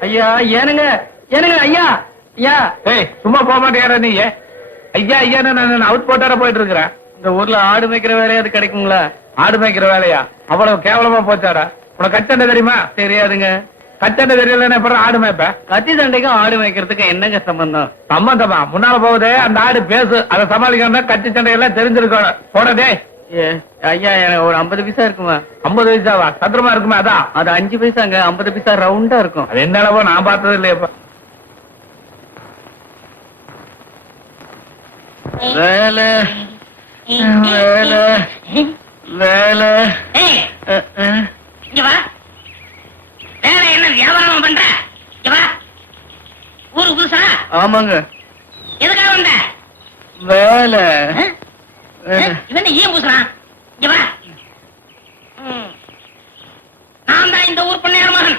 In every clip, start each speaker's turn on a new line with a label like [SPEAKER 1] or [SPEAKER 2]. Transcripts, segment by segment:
[SPEAKER 1] ஐயா ஏனுங்க ஏனுங்க ஐயா ஐயா.
[SPEAKER 2] ஏய் சும்மா போக மாட்டேங்கிற நீ ஐயா ஐயா நான் அவுட் போட்டார போயிட்டு இருக்கிறேன்
[SPEAKER 1] இந்த ஊர்ல ஆடு மேய்க்கிற வேலையாவது கிடைக்குங்களா?
[SPEAKER 2] ஆடு மேய்க்கிற வேலையா? அவ்வளவு கேவலமா போச்சாடா? உனக்கு கச்சண்டை தெரியுமா?
[SPEAKER 1] தெரியாதுங்க.
[SPEAKER 2] கச்சண்டை தெரியலன்னு அப்புறம் ஆடு மேய்ப்ப?
[SPEAKER 1] கத்தி சண்டைக்கும் ஆடு மேய்க்கிறதுக்கும் என்னங்க சம்பந்தம்?
[SPEAKER 2] சம்பந்தமா? முன்னால போகுதே அந்த ஆடு பேசு. அதை சமாளிக்கணும்னா கட்சி சண்டை எல்லாம் தெரிஞ்சிருக்கணும் போடதே
[SPEAKER 1] ஐயா எனக்கு ஒரு ஐம்பது பைசா இருக்குமா?
[SPEAKER 2] ஐம்பது வயசாவா சத்திரமா இருக்குமே அதான்
[SPEAKER 1] அது அஞ்சு பைசாங்க ஐம்பது பைசா ரவுண்டா இருக்கும்.
[SPEAKER 2] அது என்ன அளவோ நான் பார்த்தது இல்லையப்பா
[SPEAKER 1] வேலை. வேலை. வேலை.
[SPEAKER 3] ஏய்,
[SPEAKER 1] அஹ், அஹ்.
[SPEAKER 3] இங்க வா. வேற என்ன வியாபாரம் பண்ற? இங்க வா. ஊருக்கு புதுசா?
[SPEAKER 1] ஆமாங்க.
[SPEAKER 3] எதுக்காக வந்த?
[SPEAKER 1] வேலை? வேலை.
[SPEAKER 3] இவன் ஏன் பூசுறான். நான் தான் இந்த ஊர் பண்ணையார் மகன்?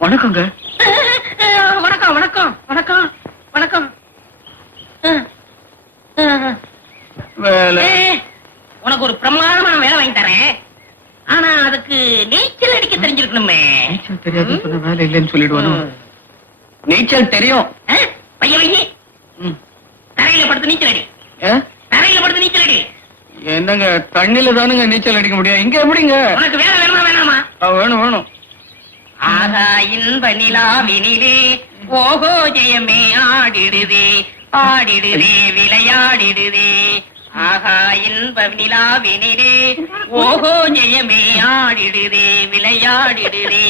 [SPEAKER 1] வணக்கங்க.
[SPEAKER 3] வணக்கம் வணக்கம் வணக்கம் வணக்கம். உனக்கு ஒரு பிரமாதமான வேலை வாங்கி தரேன். ஆனா அதுக்கு நீச்சல் அடிக்க தெரிஞ்சிருக்கணுமே.
[SPEAKER 1] நீச்சல் சொன்ன வேலை இல்லைன்னு சொல்லிடுவானோ. நீச்சல் தெரியும்.
[SPEAKER 3] ஆ? பைய வையி.
[SPEAKER 1] ம்.
[SPEAKER 3] தரையில படுத்து நீச்சல் அடி. தரையில படுத்து நீச்சல் அடி.
[SPEAKER 1] என்னங்க தண்ணில தானுங்க நீச்சல் அடிக்க முடியும். இங்க எப்படிங்க?
[SPEAKER 3] உனக்கு வேலை வேணுமா வேணாமா?
[SPEAKER 1] வேணும் வேணும்.
[SPEAKER 3] ஆகா இன்ப நிலாவினிலே ஓஹோ ஜெயமே ஆடிடுதே ஆடிடுதே விளையாடிடுதே. ஆகா இன்ப நிலாவினிலே ஓஹோ ஜெயமே ஆடிடுதே விளையாடிடுதே.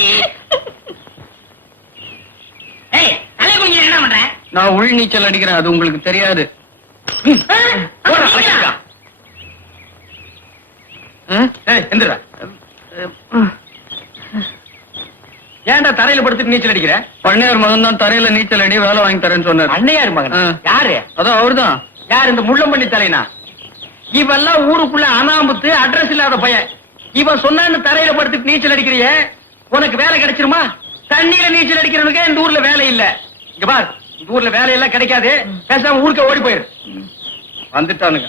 [SPEAKER 3] ஏய் தலை குனிஞ்சு என்ன பண்ற?
[SPEAKER 1] நான் உள் நீச்சல் அடிக்கிறேன் அது உங்களுக்கு தெரியாது.
[SPEAKER 2] ஏன்டா தரையில படுத்துட்டு நீச்சல் அடிக்கிற?
[SPEAKER 1] பண்ணையார் மகன் தான் தரையில நீச்சல் அடி வேலை வாங்கி தரேன்னு சொன்னார்.
[SPEAKER 2] அண்ணையார் மகன். யாரு?
[SPEAKER 1] அதான் அவர்தான்.
[SPEAKER 2] யார் இந்த முள்ளம்பள்ளி தலைனா? இவெல்லாம் ஊருக்குள்ள அனாமத்து அட்ரஸ் இல்லாத பையன். இவன் சொன்னான்னு தரையில படுத்துட்டு நீச்சல் அடிக்கிறிய? உனக்கு வேலை கிடைச்சிருமா? தண்ணியில நீச்சல் அடிக்கிறவனுக்கு இந்த ஊர்ல வேலை இல்ல. இங்க பார். ஊர்ல வேலை எல்லாம் கிடைக்காது. பேசாம ஊருக்கு ஓடி போயிரு.
[SPEAKER 1] வந்துட்டானுங்க.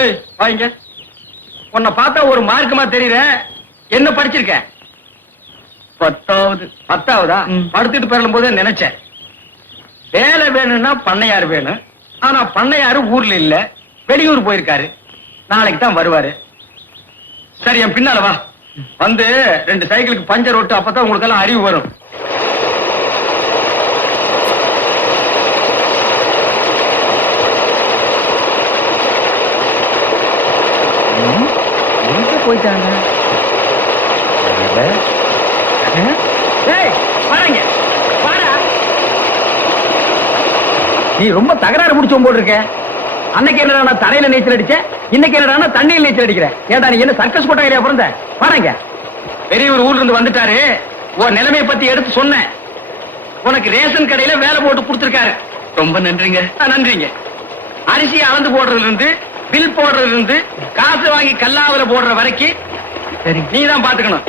[SPEAKER 2] ஏய் வாங்க உன்னை பார்த்தா ஒரு மார்க்கமா தெரியற. என்ன படிச்சிருக்க?
[SPEAKER 1] பத்தாவது.
[SPEAKER 2] பத்தாவதா. படுத்துட்டு பெறலும் போதே நினைச்சேன். வேலை வேணும்னா பண்ணையார் வேணும். ஆனா பண்ணையாரு ஊர்ல இல்ல. வெளியூர் போயிருக்காரு. நாளைக்கு தான் வருவாரு. சரி என் பின்னால வா. வந்து ரெண்டு சைக்கிளுக்கு பஞ்சர் ஓட்டு அப்பதான் உங்களுக்கு எல்லாம் அறிவு வரும்
[SPEAKER 1] எங்க போயிட்டாங்க.
[SPEAKER 2] நீ ரொம்ப தகராறு முடிச்சோம் போல் இருக்க. அன்னைக்கு என்னடா நான் தரையில நீச்சல் அடிச்சேன்? இன்னைக்கு என்னடா தண்ணியில் நீச்சல் அடிக்கிறேன்? ஏடா நீ என்ன சர்க்கஸ் கொட்டாங்கறியா பிறந்த? பாருங்க. பெரியவர் ஊர்ல இருந்து வந்துட்டாரு. உன் நிலைமையை பத்தி எடுத்து சொன்னேன். உனக்கு ரேஷன் கடையில வேலை போட்டு கொடுத்துருக்காரு.
[SPEAKER 1] ரொம்ப நன்றிங்க.
[SPEAKER 2] நன்றிங்க. அரிசி அளந்து போடுறதுல இருந்து பில் போடுறதுல இருந்து காசு வாங்கி கல்லாவுல போடுற வரைக்கும்
[SPEAKER 1] சரி
[SPEAKER 2] நீ தான் பாத்துக்கணும்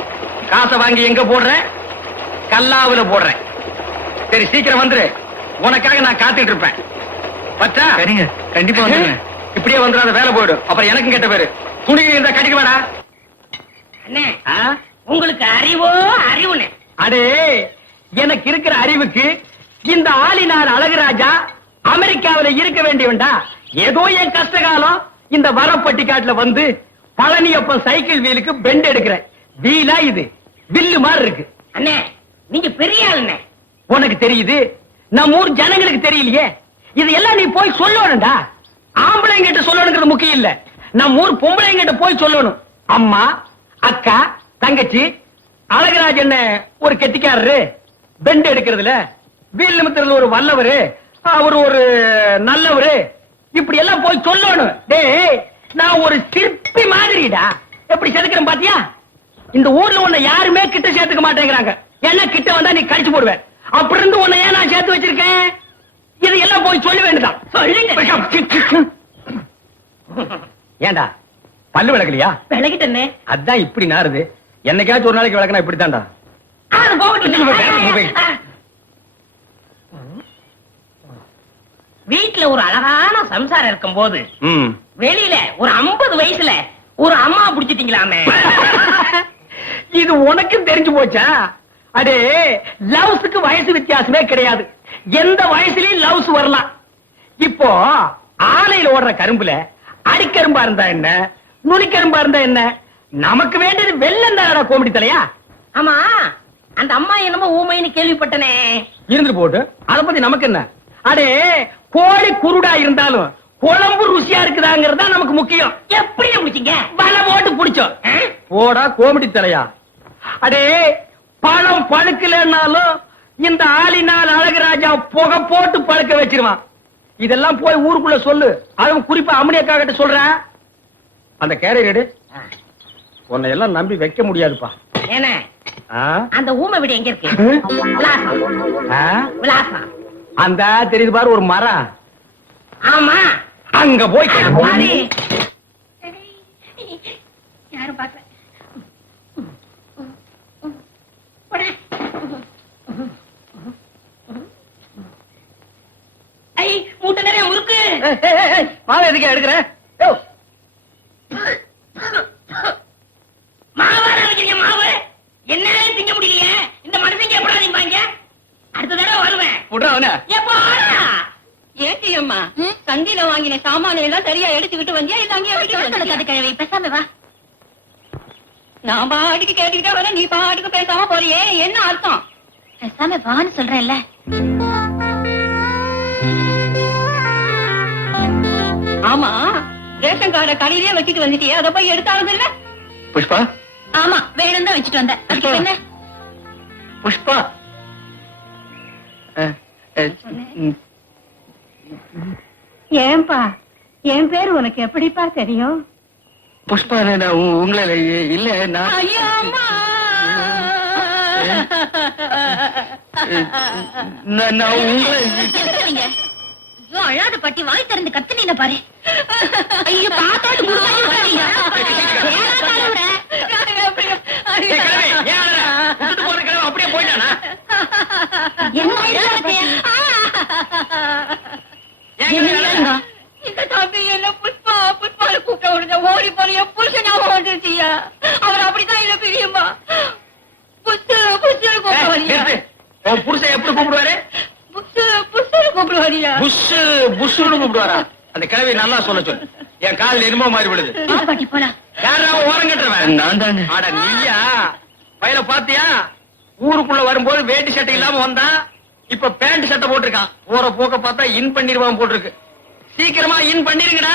[SPEAKER 2] காசை வாங்கி எங்க போடுற? கல்லாவுல போடுறேன் சரி சீக்கிரம் வந்துரு. உனக்காக நான் காத்துட்டு இருப்பேன். பச்சா
[SPEAKER 1] சரிங்க கண்டிப்பா வந்துடுறேன்.
[SPEAKER 2] இப்படியே வந்துடாத வேலை போயிடும். அப்புறம் எனக்கும் கெட்ட பேரு. துணி இருந்தா கட்டிக்க வேடா
[SPEAKER 3] அண்ணே உங்களுக்கு அறிவோ அறிவுனே
[SPEAKER 2] அடே எனக்கு இருக்கிற அறிவுக்கு இந்த ஆளினார் அழகுராஜா அமெரிக்காவில இருக்க வேண்டியவன்டா. ஏதோ என் கஷ்டகாலம். இந்த வரப்பட்டிக்காட்டுல வந்து பழனியப்பன் சைக்கிள் வீலுக்கு பெண்ட் எடுக்கிறேன். வீலா இது? வில்லு மாதிரி இருக்கு.
[SPEAKER 3] அண்ணே நீங்க பெரிய ஆளுண்ணே.
[SPEAKER 2] உனக்கு தெரியுது? நம்ம ஊர் ஜனங்களுக்கு தெரியலையே. இது எல்லாம் நீ போய் சொல்லணும்டா. ஆம்பளைங்கிட்ட சொல்லணுங்கிறது முக்கியம் இல்ல. நம்ம ஊர் பொம்பளைங்கிட்ட போய் சொல்லணும். அம்மா அக்கா தங்கச்சி அழகராஜன் ஒரு கெட்டிக்காரரு? பெண்ட் எடுக்கிறதுல. வீல் நிமித்தத்துல ஒரு வல்லவரு. அவர் ஒரு நல்லவரு. இப்படி எல்லாம் போய் சொல்லணும். டேய் நான் ஒரு சிற்பி மாதிரிடா. எப்படி செதுக்கிறேன் பாத்தியா? இந்த ஊர்ல உன்னை யாருமே கிட்ட சேர்த்துக்க மாட்டேங்கிறாங்க. என்ன கிட்ட வந்தா நீ கடிச்சு போடுவேன். அப்படி இருந்து உன்னை ஏன் நான் சேர்த்து வச்சிருக்கேன்? இது எல்லாம் போய் சொல்ல வேண்டியதான் சொல்லுங்க. ஏண்டா பல்லு விளக்கலையா?
[SPEAKER 3] விலகிட்டண்ணே
[SPEAKER 2] அதான் இப்படி நாருது என்னைக்காச்சும் ஒரு நாளைக்கு விளக்கனா இப்படித்தான்டா
[SPEAKER 3] அது போகட்டும் வீட்டுல ஒரு அழகான சம்சாரம் இருக்கும் போது வெளியில ஒரு 50 வயசுல ஒரு அம்மா புடிச்சிட்டீங்களாமே.
[SPEAKER 2] இது உனக்கும் தெரிஞ்சு போச்சா? அடே லவ்ஸுக்கு வயசு வித்தியாசமே கிடையாது. எந்த வயசுலயும் லவ்ஸ் வரலாம். இப்போ ஆலையில ஓடுற கரும்புல அடிக்கரும்பா இருந்தா என்ன? நுனிக்கரும்பா இருந்தா என்ன? நமக்கு வேண்டியது வெள்ளம் தானடா கோமடி தலையா?
[SPEAKER 4] ஆமா அந்த அம்மா என்னமோ ஊமைன்னு கேள்விப்பட்டனே.
[SPEAKER 2] இருந்துட்டு போட்டு அத பத்தி நமக்கு என்ன? அடே கோழி குருடா இருந்தாலும் குழம்பு ருசியா இருக்குதாங்கிறது தான் நமக்கு முக்கியம்.
[SPEAKER 4] எப்படி முடிச்சீங்க?
[SPEAKER 2] வலை போட்டு புடிச்சோம் போடா கோமடி தலையா. அடே பழம் பழுக்கலன்னாலும் இந்த ஆளினால் அழகுராஜா புகை போட்டு பழுக்க வச்சிருவான். இதெல்லாம் போய் ஊருக்குள்ள சொல்லு. அதுவும் குறிப்பா அம்மனியக்கா கிட்ட சொல்றேன். அந்த கேரியர் எடு. உன்னை எல்லாம் நம்பி வைக்க முடியாதுப்பா.
[SPEAKER 4] என்ன? அந்த ஊமை வீடு எங்க இருக்கு? விலாசம்? விலாசம்.
[SPEAKER 2] அந்த தெரியுது பாரு ஒரு மரம்
[SPEAKER 4] ஆமா.
[SPEAKER 2] அங்க போய்.
[SPEAKER 4] யாரும் பார்க்கல. மூட்டை நிறைய முறுக்கு.
[SPEAKER 2] மாவை எதுக்கு எடுக்கிற? யோ,
[SPEAKER 4] மாவார வைக்கிறீங்க மாவு? என்ன திங்க முடியலையே? இந்த மனுஷங்க எப்படா நிப்பாங்க அடுத்த தடவை வருவேன்?
[SPEAKER 5] ஏட்டி அம்மா? சந்தையில வாங்கின சாமான எல்லாம் சரியா எடுத்துக்கிட்டு வந்தியா? இல்ல அங்கேயே விட்டு?
[SPEAKER 4] கிழவி பேசாம வா.
[SPEAKER 5] நான் பாட்டுக்கு கேட்டுக்கிட்டே வரேன் நீ பாட்டுக்கு பேசாம போறியே? என்ன அர்த்தம்?
[SPEAKER 4] பேசாம வான்னு சொல்றேன்ல.
[SPEAKER 5] ஆமா ரேஷன் கார்டை கடையிலே வச்சுட்டு வந்துட்டியே அதை போய் எடுத்தாவது இல்ல?
[SPEAKER 1] புஷ்பா?
[SPEAKER 5] ஆமா வேணும் தான் வச்சுட்டு வந்தேன். என்ன
[SPEAKER 1] புஷ்பா?
[SPEAKER 5] ஏன்பா என் பேர் உனக்கு எப்படிப்பா தெரியும்?
[SPEAKER 1] புஷ்பா நான் உங்களை இல்ல நான் நான் உங்களை
[SPEAKER 4] அழாத பாட்டி வாய் திறந்து கத்துனீங்க பாரு. ஐயோ
[SPEAKER 2] அப்படியே போயிட்டானா?
[SPEAKER 5] இந்த தம்பி என்ன புஷ்பா புஷ்பால கூப்பிட்ட உடனே ஓடி போற என் புருஷன் ஞாபகம் வந்துருச்சியா? அவர் அப்படித்தான் இல்ல பிரியுமா புத்து புத்து
[SPEAKER 2] ஏய்,
[SPEAKER 5] கூப்பிடுவாரியா
[SPEAKER 2] நிறுத்து. உன் புருஷன் எப்படி கூப்பிடுவாரு?
[SPEAKER 5] புத்து புத்து கூப்பிடுவாரியா
[SPEAKER 2] புஷ் புஷ்னு கூப்பிடுவாரா? அந்த கிழவி நல்லா சொல்ல சொல்லு. என் கால் எருமோ மாறி விடுது ஓரம் கட்டுறவன்?
[SPEAKER 1] நான் தானே.
[SPEAKER 2] நீயா? பையல பாத்தியா? ஊருக்குள்ள வரும்போது வேட்டி சட்டை இல்லாம வந்தான் இப்ப பேண்ட் சட்டை போட்டிருக்கான். போற போக்க பார்த்தா இன் பண்ணிருவான் போட்டிருக்கு. சீக்கிரமா இன் பண்ணிருங்கடா.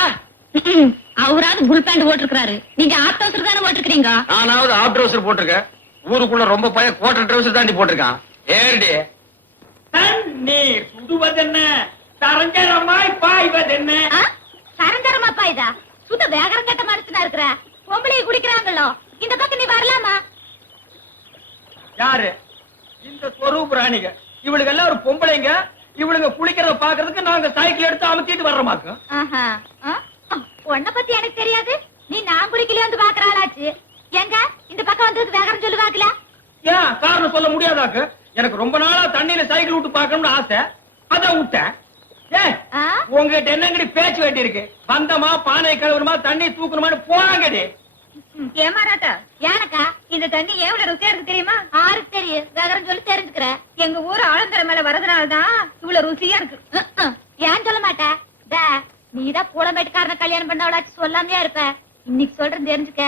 [SPEAKER 4] அவராவது புல் பேண்ட் போட்டிருக்காரு நீங்க ஆட்டோசர் தானே போட்டிருக்கீங்க
[SPEAKER 2] நானாவது ஆஃப் ட்ரௌசர் போட்டிருக்கேன். ஊருக்குள்ள ரொம்ப பையன் கோட்டர் ட்ரௌசர் தாண்டி போட்டிருக்கான். ஏறடி. தண்ணீர் சுடுவதென்ன? தரஞ்சரமாய் பாய்வதென்ன?
[SPEAKER 4] சரந்தரமாப்பா இதா சுத்த வேகரம் கட்ட மனுஷனா இருக்கிற? பொம்பளைய குடிக்கிறாங்களோ? இந்த பக்கம் நீ வரலாமா?
[SPEAKER 2] யாரு? இந்த ஸ்வரூப் ராணிக இவளுக்கு எல்லாம் ஒரு பொம்பளைங்க. இவளுங்க குளிக்கிறத பாக்குறதுக்கு நாங்க சைக்கிள் எடுத்து அமுத்திட்டு.
[SPEAKER 4] ஆ? உன்னை பத்தி எனக்கு தெரியாது. நீ நான் குடிக்கல வந்து பாக்குறாளாச்சு எங்க இந்த பக்கம் வந்ததுக்கு வேகரம் சொல்லு பாக்கல
[SPEAKER 2] ஏன்? காரணம் சொல்ல முடியாதாக்கு எனக்கு ரொம்ப நாளா தண்ணியில சைக்கிள் விட்டு பார்க்கணும்னு ஆசை. அதான் விட்டேன்? உங்ககிட்ட என்னங்கடி பேச்சு வேண்டி இருக்கு வந்தமா பானை கழுவணுமா தண்ணி தூக்கணுமான்னு
[SPEAKER 4] ஏமாறாட்ட ஏனக்கா இந்த தண்ணி எவ்வளவு ருசியா இருக்கு தெரியுமா? ஆருக்கு தெரியும் வேகரம் சொல்லி தெரிஞ்சுக்கிற. எங்க ஊர் ஆழந்தர மேல வரதுனால தான் இவ்வளவு ருசியா இருக்கு. ஏன் சொல்ல மாட்டேன் நீதான் பூலமேட்டுக்காரன கல்யாணம் பண்ணவளாச்சு சொல்லாமையா இருப்ப. இன்னைக்கு சொல்றேன் தெரிஞ்சுக்க.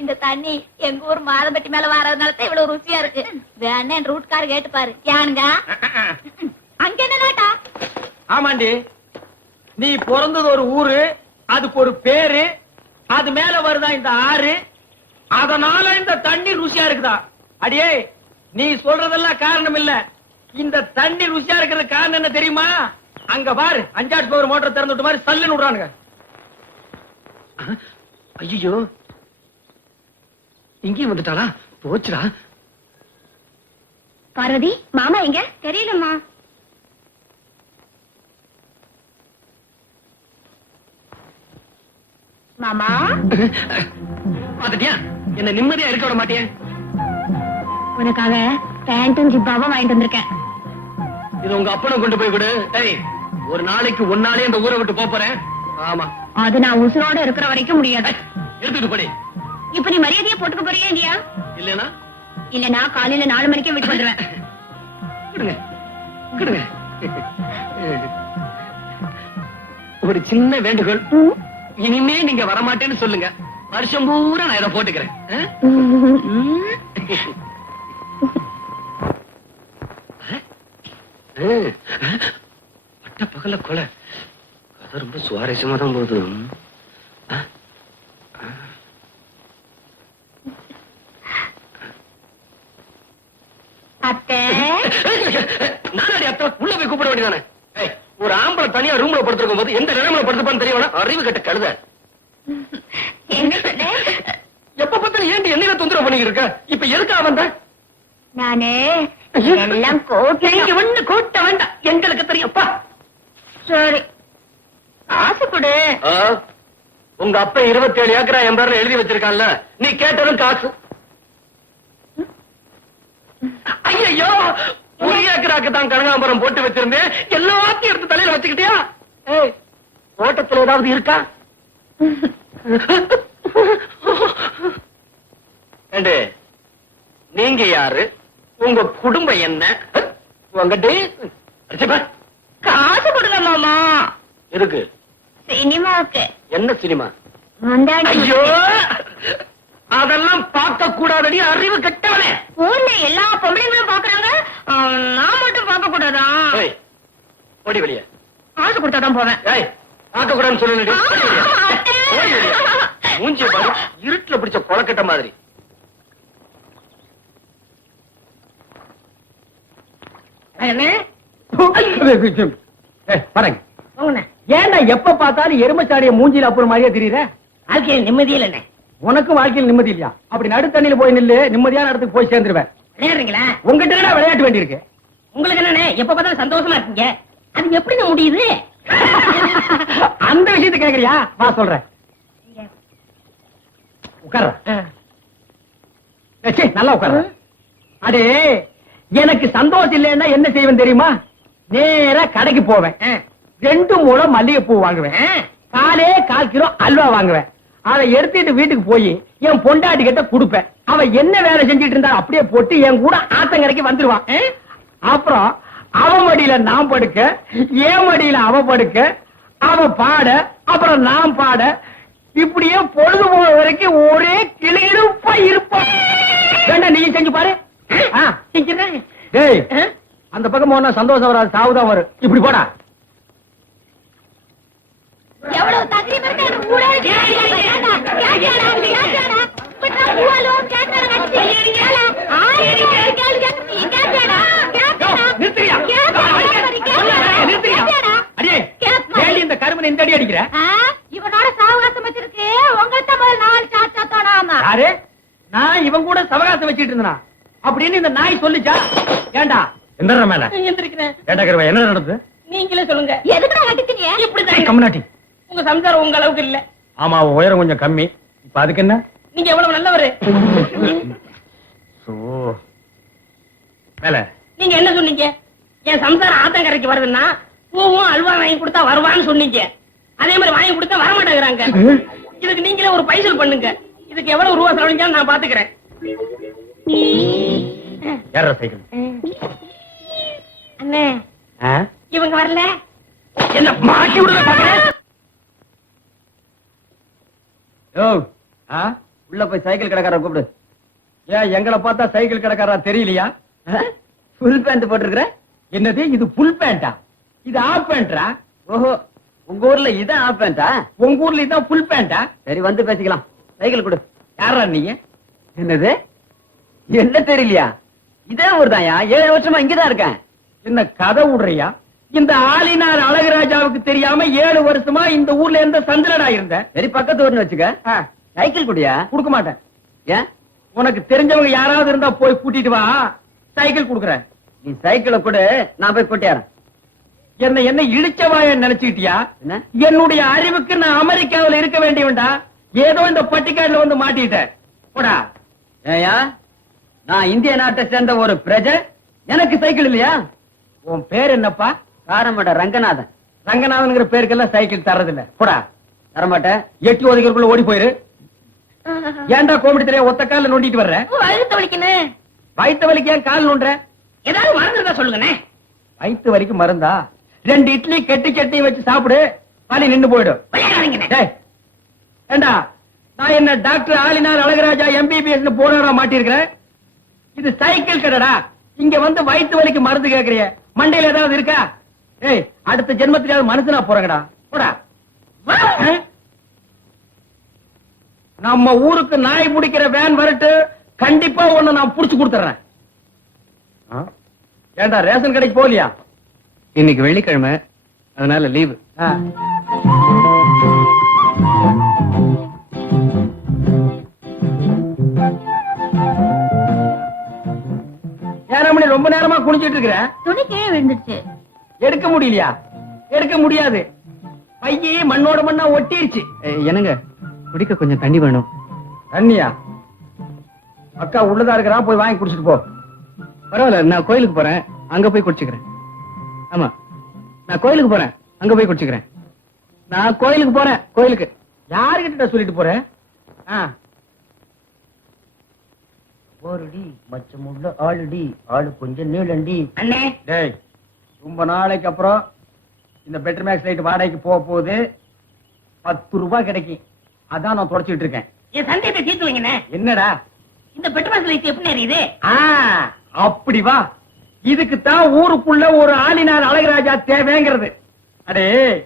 [SPEAKER 4] இந்த தண்ணி எங்க ஊர் மாதம்பட்டி மேல வரதுனால தான் இவ்வளவு ருசியா இருக்கு. வேணா என் ரூட்கார கேட்டு பாரு. ஏனுங்க அங்க என்ன நாட்டா?
[SPEAKER 2] ஆமாண்டி. நீ பிறந்தது ஒரு ஊரு அதுக்கு ஒரு பேரு அது மேல வருதா இந்த ஆறு? அதனால இந்த தண்ணி ருசியா இருக்குதா? அடியே நீ சொல்றதெல்லாம் காரணம் இல்ல. இந்த தண்ணி ருசியா இருக்கிறது காரணம் என்ன தெரியுமா? அங்க பாரு அஞ்சாட்டு பவர் மோட்டர் திறந்து விட்ட மாதிரி சல்லுன்னு விடுறானுங்க. ஐயோ இங்கேயும் வந்துட்டாளா? போச்சுடா.
[SPEAKER 4] பார்வதி மாமா எங்க? தெரியலம்மா. மாமா?
[SPEAKER 2] பாத்துட்டியா என்ன நிம்மதியா இருக்க விட மாட்டியா?
[SPEAKER 4] உனக்காக பேண்ட்டும் ஜிப்பாவும் வாங்கிட்டு வந்திருக்கேன்.
[SPEAKER 2] இது உங்க அப்பனை கொண்டு போய் கொடு டேய் ஒரு நாளைக்கு ஒன்னாலே இந்த ஊரை விட்டு போறேன் ஆமா.
[SPEAKER 4] அது நான் உசுரோட இருக்கிற வரைக்கும் முடியாது.
[SPEAKER 2] எடுத்துட்டு போடி.
[SPEAKER 4] இப்ப நீ மரியாதையா போட்டுக்க போறியா இல்லையா
[SPEAKER 2] இல்லனா
[SPEAKER 3] இல்லனா காலையில நாலு மணிக்கே வீட்டுக்கு வந்துருவேன்.
[SPEAKER 6] ஒரு சின்ன வேண்டுகோள். இனிமே நீங்க வரமாட்டேன்னு சொல்லுங்க. வருஷம் பூரா நான் இதை போட்டுக்கிறேன்? பட்ட பகல கொலை. கதை ரொம்ப சுவாரஸ்யமா தான் போகுது?
[SPEAKER 3] அத்தை.
[SPEAKER 6] நானாடி அத்தை? உள்ள போய் கூப்பிட வேண்டியதானே ஆம்பளை தனியா ரூம்ல படுத்திருக்கும் போது எந்த நிலைமையில படுத்துப்பான்னு தெரியவனா அறிவு கட்ட கழுத. எப்ப பார்த்தாலும் ஏன்டி என்னைய தொந்தரவு பண்ணிக்கிட்டு இருக்க? இப்ப எதுக்கா வந்த?
[SPEAKER 3] நானு எல்லாம் கோட்டை
[SPEAKER 6] ஒண்ணு கூட்ட வேண்டாம். எங்களுக்கு தெரியும்ப்பா
[SPEAKER 3] சரி. காசு கொடு.
[SPEAKER 6] உங்க அப்பா இருபத்தி ஏழு ஏக்கரா என் பேர்ல எழுதி வச்சிருக்கான்ல. நீ கேட்டதும் காசு. ஐயோ ஒரு ஏக்கராக்கு தான் கனகாம்பரம் போட்டு வச்சிருந்தேன். எல்லாத்தையும் எடுத்து தலையில வச்சுக்கிட்டியா? ஏய் தோட்டத்துல ஏதாவது இருக்கா? நீங்க யாரு? உங்க குடும்பம் என்ன? உங்கட்டு
[SPEAKER 3] காசு கொடுங்க மாமா.
[SPEAKER 6] இருக்கு
[SPEAKER 3] சினிமாவுக்கு.
[SPEAKER 6] என்ன சினிமா? ஐயோ! அதெல்லாம் பார்க்க கூடாதடி அறிவு கெட்டவனே.
[SPEAKER 3] ஊர்ல எல்லா பொம்பளைங்களும் பாக்குறாங்க நான் மட்டும் பார்க்க கூடாதா?
[SPEAKER 6] ஏய் ஓடி வெளியே.
[SPEAKER 3] காசு கொடுத்தாதான் போவேன்.
[SPEAKER 6] ஏய் பார்க்க கூடாதுன்னு சொல்லி. மூஞ்சி பாரு. இருட்டுல பிடிச்ச கொலக்கட்ட மாதிரி.
[SPEAKER 2] ஏன்டா எப்ப பார்த்தாலும் எருமச்சாடிய மூஞ்சில அப்புறம் மாதிரியே தெரியுற?
[SPEAKER 6] வாழ்க்கையில் நிம்மதி இல்லைண்ணே.
[SPEAKER 2] உனக்கும் வாழ்க்கையில் நிம்மதி இல்லையா? அப்படி நடுத்தண்ணில போய் நில்லு நிம்மதியான இடத்துக்கு போய் சேர்ந்துருவேன்.
[SPEAKER 6] விளையாடுறீங்களா?
[SPEAKER 2] உங்ககிட்ட விளையாட்டு வேண்டியிருக்கு.
[SPEAKER 6] உங்களுக்கு என்னண்ணே எப்ப பார்த்தாலும் சந்தோஷமா இருக்கீங்க? அது எப்படிங்க முடியுது?
[SPEAKER 2] அந்த விஷயத்தை கேக்குறியா? வா சொல்றேன். உட்கார. நல்லா உட்கார. அடே எனக்கு சந்தோஷம் இல்லைன்னா என்ன செய்வேன் தெரியுமா? நேரா கடைக்கு போவேன். ரெண்டு மூலம் மல்லிகைப்பூ வாங்குவேன். காலே கால் கிலோ அல்வா வாங்குவேன். அதை எடுத்துட்டு வீட்டுக்கு போய் என் பொண்டாட்டி கிட்ட கொடுப்பேன். அவ என்ன வேலை செஞ்சுட்டு இருந்தா அப்படியே போட்டு என் கூட ஆத்தங்கரைக்கு வந்துருவான். அப்புறம் அவ மடியில நான் படுக்க என் மடியில அவ படுக்க அவ பாட அப்புறம் நான் பாட இப்படியே பொழுது போற வரைக்கும் ஒரே கிளியிருப்பா இருப்பான் வேண்டாம் நீ செஞ்சு பாரு? அந்த பக்கம் போனா சந்தோஷம் வராது சாவுதான் வரும். இப்படி போடா.
[SPEAKER 3] எவ்வளவு தகுதி
[SPEAKER 2] இந்த கருமனை இந்த அடி அடிக்கிற
[SPEAKER 3] இவனோட சாவகாசம் வச்சிருக்கு உங்கள்கிட்ட முதல் நாலு சாச்சா தோணாம
[SPEAKER 2] யாரு நான் இவன் கூட சவகாசம் வச்சிட்டு இருந்தா அப்படின்னு இந்த நாய் சொல்லுச்சா ஏண்டா மேல
[SPEAKER 6] எந்திரிக்கிறேன்
[SPEAKER 2] ஏண்டா கருவா என்ன நடந்தது
[SPEAKER 6] நீங்களே சொல்லுங்க
[SPEAKER 3] எதுக்குடா கட்டிச்சினிய
[SPEAKER 6] இப்படிதான்
[SPEAKER 2] கம்னாட்டி
[SPEAKER 6] உங்க சம்சாரம் உங்க அளவுக்கு இல்ல.
[SPEAKER 2] ஆமா உயரம் கொஞ்சம் கம்மி. இப்ப அதுக்கு என்ன?
[SPEAKER 6] நீங்க எவ்வளவு நல்லவரு?
[SPEAKER 2] சோ மேல
[SPEAKER 6] நீங்க என்ன சொன்னீங்க? என் சம்சாரம் ஆத்தங்கரைக்கு வருதுன்னா பூவும் அல்வா வாங்கி கொடுத்தா வருவான்னு சொன்னீங்க. அதே மாதிரி வாங்கி கொடுத்தா வரமாட்டேங்கிறாங்க. இதுக்கு நீங்களே ஒரு பைசல் பண்ணுங்க. இதுக்கு எவ்வளவு ரூபா செலவழிஞ்சாலும் நான் பாத்துக்கிறேன்.
[SPEAKER 2] ஏற சைக்கிள்?
[SPEAKER 3] அண்ணே?
[SPEAKER 6] இவங்க வரல? என்ன மாட்டி விடுங்க பாக்குறேன்
[SPEAKER 2] யோ, ஆ? உள்ள போய் சைக்கிள் கடைக்கார கூப்பிடு. ஏன் எங்களை பார்த்தா சைக்கிள் கடைக்காரா தெரியலையா? ஃபுல் பேண்ட் போட்டிருக்கிற? என்னது இது ஃபுல் பேண்டா இது ஆஃப் பேண்டா ஓஹோ உங்க ஊர்ல இதான் ஆஃப் பேண்டா உங்க ஊர்ல இதான் ஃபுல் பேண்டா சரி வந்து பேசிக்கலாம். சைக்கிள் கொடு. யாரா நீங்க என்னது? என்ன தெரியலையா? இதே ஊர் தான்யா ஏழு வருஷமா இங்கதான் இருக்கேன். என்ன கதை விடுறியா? இந்த ஆளினார் அழகுராஜாவுக்கு தெரியாம ஏழு வருஷமா இந்த ஊர்ல எந்த சந்திரனா இருந்த. சரி பக்கத்து ஊர்னு வச்சுக்க. சைக்கிள் குடியா? கொடுக்க மாட்டேன். ஏன்? உனக்கு தெரிஞ்சவங்க யாராவது இருந்தா போய் கூட்டிட்டு வா. சைக்கிள் குடுக்குறேன். நீ சைக்கிளை கொடு நான் போய் கூட்டியாரன் என்ன என்ன இழிச்சவாய நினைச்சுக்கிட்டியா? என்னுடைய அறிவுக்கு நான் அமெரிக்காவுல இருக்க வேண்டியவன்டா. ஏதோ இந்த பட்டிக்காடுல வந்து மாட்டிட்டேன். போடா. ஏயா நான் இந்திய நாட்டை சேர்ந்த ஒரு பிரஜை. எனக்கு சைக்கிள் இல்லையா? உன் பேர் என்னப்பா? காரமட ரங்கநாதன். ரங்கநாதன்ங்கிற பேருக்கெல்லாம் சைக்கிள் தரதில்ல போடா. தரமாட்டேன். எட்டி ஒதுக்கிறதுக்குள்ள ஓடி போயிரு. ஏன்டா கோமிடி தெரிய ஒத்த கால நோண்டிட்டு வர்ற?
[SPEAKER 3] அழுத்த வலிக்கணும்
[SPEAKER 2] வயித்து வலிக்கு ஏன் கால் நோண்டுற?
[SPEAKER 3] ஏதாவது மறந்து இருந்தா சொல்லுங்கண்ணே.
[SPEAKER 2] வயித்து வலிக்கு மருந்தா? ரெண்டு இட்லி கெட்டி சட்னி வச்சு சாப்பிடு வலி நின்னு போயிடும். ஏண்டா? நான் என்ன டாக்டர் ஆலினார் அழகராஜா எம்பிபிஎஸ் போனவரா மாட்டிருக்கிறேன் இது சைக்கிள் கடைடா. இங்க வந்து வயித்து வலிக்கு மருந்து கேக்குறிய. மண்டையில ஏதாவது இருக்கா? ஏய் அடுத்த ஜென்மத்திலாவது மனுஷனா போறங்கடா. போடா? நம்ம ஊருக்கு நாய் பிடிக்கிற வேன் வரட்டு கண்டிப்பா ஒண்ணு நான் புடிச்சு கொடுத்துறேன். ஆ? ஏண்டா ரேஷன் கடைக்கு போகலையா?
[SPEAKER 1] இன்னைக்கு வெள்ளிக்கிழமை. அதனால லீவு
[SPEAKER 2] ஆ. ஏன் ரமணி ரொம்ப நேரமா குனிஞ்சிட்டு இருக்கிற?
[SPEAKER 7] துணி கீழே விழுந்துருச்சு.
[SPEAKER 2] எடுக்க முடியலையா? எடுக்க முடியாது. பையே மண்ணோட மண்ணா ஒட்டிருச்சு.
[SPEAKER 1] ஏய், என்னங்க? குடிக்க கொஞ்சம் தண்ணி வேணும்.
[SPEAKER 2] தண்ணியா? அக்கா உள்ளதா இருக்கிறா போய் வாங்கி குடிச்சிட்டு போ.
[SPEAKER 1] பரவாயில்ல நான் கோயிலுக்கு போறேன். அங்க போய் குடிச்சுக்கிறேன். ஆமா. நான் கோயிலுக்கு போறேன். அங்க போய் குடிச்சுக்கிறேன். நான் கோயிலுக்கு போறேன். கோயிலுக்கு.
[SPEAKER 2] யாருகிட்ட சொல்லிட்டு போற? ஆ. ஓருடி மச்சமுள்ள ஆளுடி ஆளு கொஞ்சம் நீளண்டி.
[SPEAKER 3] அண்ணே.
[SPEAKER 2] டேய். ரொம்ப நாளைக்கு அப்புறம் இந்த பெட்டர் மேக்ஸ் லைட் வாடகைக்கு போக போகுது பத்து ரூபாய் கிடைக்கும். அதான் நான் தொடச்சிட்டு இருக்கேன்.
[SPEAKER 3] என் சந்தேகத்தை தீர்த்து வைங்கண்ணே.
[SPEAKER 2] என்னடா?
[SPEAKER 3] இந்த பெட்ரோல் லைட் எப்படி எரியுது
[SPEAKER 2] ஆ அப்படி வா. இதுக்கு தான் ஊருக்குள்ள ஒரு ஆளினார் அழகராஜா தேவைங்கிறது. அடே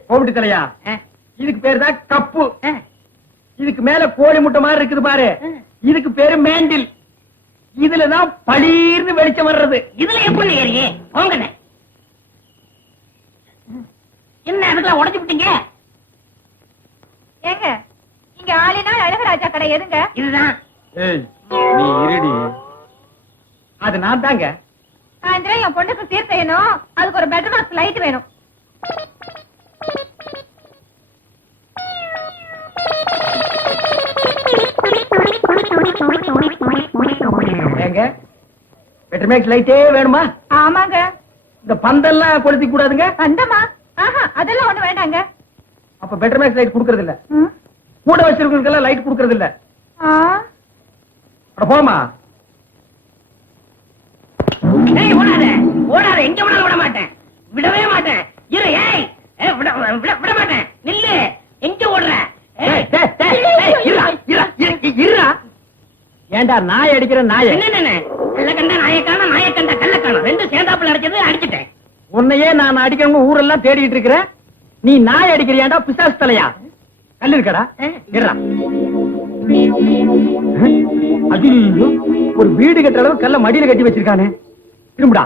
[SPEAKER 2] கோவிட்டு தலையா?
[SPEAKER 3] ஆ,
[SPEAKER 2] இதுக்கு பேரு தான் கப்பு.
[SPEAKER 3] ஆ,
[SPEAKER 2] இதுக்கு மேல கோழி முட்டை மாதிரி இருக்குது பாரு. இதுக்கு பேரு மேண்டில். இதுலதான் பளீர்னு வெளிச்சம் வர்றது.
[SPEAKER 3] இதுல எப்படி ஏறியே? போங்கண்ணே. என்ன அதுக்கெல்லாம் உடைச்சு விட்டீங்க?
[SPEAKER 7] ஏங்க இங்க ஆளினால் அழகராஜா கடை எதுங்க?
[SPEAKER 3] இதுதான்.
[SPEAKER 2] ஏய் நீ இருடி. அது நான் தாங்க.
[SPEAKER 7] சாயந்தரம் என் பொண்ணுக்கு சீர் செய்யணும். அதுக்கு ஒரு பாக்ஸ் லைட் வேணும்.
[SPEAKER 2] ஏங்க பெட்டர் மேக்ஸ் லைட்டே வேணுமா?
[SPEAKER 7] ஆமாங்க.
[SPEAKER 2] இந்த பந்தெல்லாம் கொளுத்தி கூடாதுங்க.
[SPEAKER 7] வந்தமா ஆஹா அதெல்லாம் ஒண்ணு வேண்டாங்க.
[SPEAKER 2] அப்ப பெட்டர் மேக்ஸ் லைட் கொடுக்கறது இல்ல
[SPEAKER 7] ம்.
[SPEAKER 2] கூட வச்சிருக்கவங்களுக்கெல்லாம் லைட் கொடுக்கறது இல்ல
[SPEAKER 7] ஆ.
[SPEAKER 2] அட போமா
[SPEAKER 3] ஏய் ஓடாத. ஓடாத. எங்க விடாலும் விட மாட்டேன். விடவே மாட்டேன். இரு ஏய். ஏய், விட விட விட மாட்டேன். நில்லு. எங்க ஓடுற.
[SPEAKER 2] ஏன்டா நாய் அடிக்கிற நாய?
[SPEAKER 3] என்ன நாயக்கான நாயக்கண்ட கல்ல காணும் ரெண்டும் சேர்ந்தாப்புல அடிச்சது அடிச்சிட்டேன்.
[SPEAKER 2] உன்னையே நான் அடிக்கிறவங்க ஊரெல்லாம் தேடிட்டு இருக்கிறேன் நீ நாய் அடிக்கிறியாண்டா பிசாசு தலையா? கல்லு இருக்கடா. இருடா. ஒரு வீடு கட்டுற அளவு கல்ல மடியில கட்டி வச்சிருக்கானே. திரும்புடா.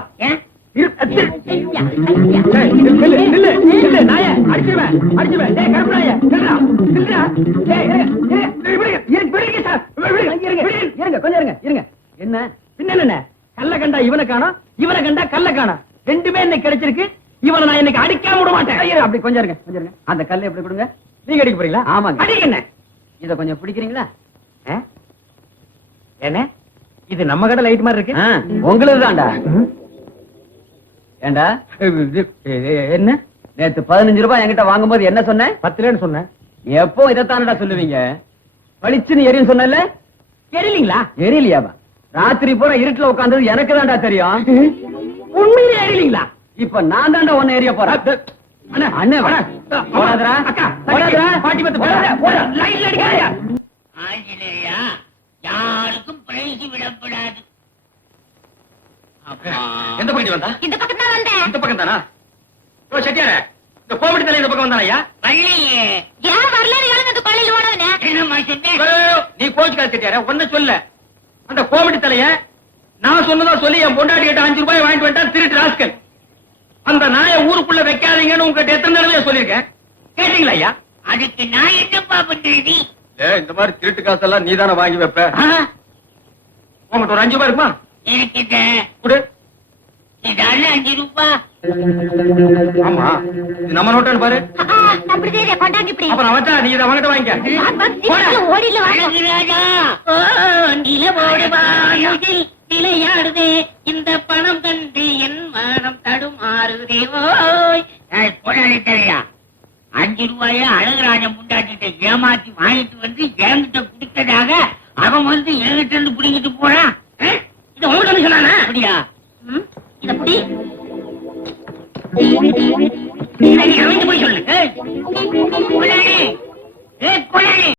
[SPEAKER 2] என்ன பின்ன என்ன? கல்ல கண்டா இவனை காணோம் இவனை கண்டா கல்ல காணோம். ரெண்டுமே இன்னைக்கு கிடைச்சிருக்கு. இவனை நான் இன்னைக்கு அடிக்காம விட மாட்டேன். அப்படி கொஞ்சம் இருங்க கொஞ்சம் இருங்க. அந்த கல்லை எப்படி கொடுங்க? நீங்க அடிக்க போறீங்களா? ஆமாங்க.
[SPEAKER 3] அடிக்க என்ன?
[SPEAKER 2] இத கொஞ்சம் பிடிக்கிறீங்களா? என்ன இது நம்ம கடை லைட் மாதிரி இருக்கு. உங்களுக்கு தான்டா. ஏண்டா? என்ன? நேத்து பதினஞ்சு ரூபாய் என்கிட்ட வாங்கும்போது என்ன சொன்ன? பத்துலன்னு சொன்னேன் எப்போ இதைத்தானடா சொல்லுவீங்க? பளிச்சுன்னு எரியும் சொன்னல எரியலீங்களா? எரியலையாவா? ராத்திரி பூரா இருட்டுல உட்கார்ந்தது எனக்கு தான்டா தெரியும். உண்மையிலே எரியலீங்களா இப்ப நான் தான்டா ஒன்னு எரிய போறேன்.
[SPEAKER 3] யாருக்கும் பிரைஸ் விடப்படாது.
[SPEAKER 2] எந்த பக்கம் வந்தா?
[SPEAKER 7] இந்த பக்கம் தான் வந்தேன்.
[SPEAKER 2] இந்த பக்கம் தானா? செட்டியார இந்த கோமடி தலை இந்த பக்கம் வந்தானயா
[SPEAKER 3] பள்ளியே
[SPEAKER 7] ஏன் வரலன்னு அந்த
[SPEAKER 3] என்னம்மா சொன்னேன்
[SPEAKER 2] நீ கோச்சுக்காத செட்டியார ஒன்ன சொல்ல. அந்த கோமடி தலைய நான் சொன்னதா சொல்லி என் பொண்டாட்டி கிட்ட அஞ்சு ரூபாய் வாங்கிட்டு வந்துட்டா திருட்டு ராஸ்கல். அந்த நாயை ஊருக்குள்ள வைக்காதீங்கன்னு உங்ககிட்ட எத்தனை தடவை சொல்லியிருக்கேன். கேட்டீங்களா ஐயா?
[SPEAKER 3] அதுக்கு நான் என்னப்பா பண்றது
[SPEAKER 2] இந்த மாதிரி திருட்டு காசெல்லாம் நீ தானே வாங்கி வைப்ப? உங்ககிட்ட ஒரு அஞ்சு ரூபாய் இருக்குமா?
[SPEAKER 3] எனக்கு
[SPEAKER 2] கொடு.
[SPEAKER 3] அஞ்சு ரூபா?
[SPEAKER 2] ஆமா. இது நம்ம நோட்டான்னு பாரு.
[SPEAKER 7] தெரிய கொண்டாங்க இப்படி?
[SPEAKER 2] அப்புறம் அவச்சா நீ இதை அவங்கிட்ட வாங்கிக்க.
[SPEAKER 7] ஓடில
[SPEAKER 3] நிலவோடு நிலையாடுதே இந்த பணம் கண்டு என் மனம் தடுமாறுதே. ஓய் ஏய், போடாதே தெரியா அஞ்சு ரூபாய அழகுராஜன் முண்டாட்டிட்ட ஏமாத்தி வாங்கிட்டு வந்து என்கிட்ட கொடுத்ததாக அவன் வந்து என்கிட்ட இருந்து பிடிங்கிட்டு போறான்? இது உங்களுக்கு சொன்னானா?
[SPEAKER 8] அப்படியா? இத புடி.
[SPEAKER 3] போய் சொல்லு. கொலையாளி!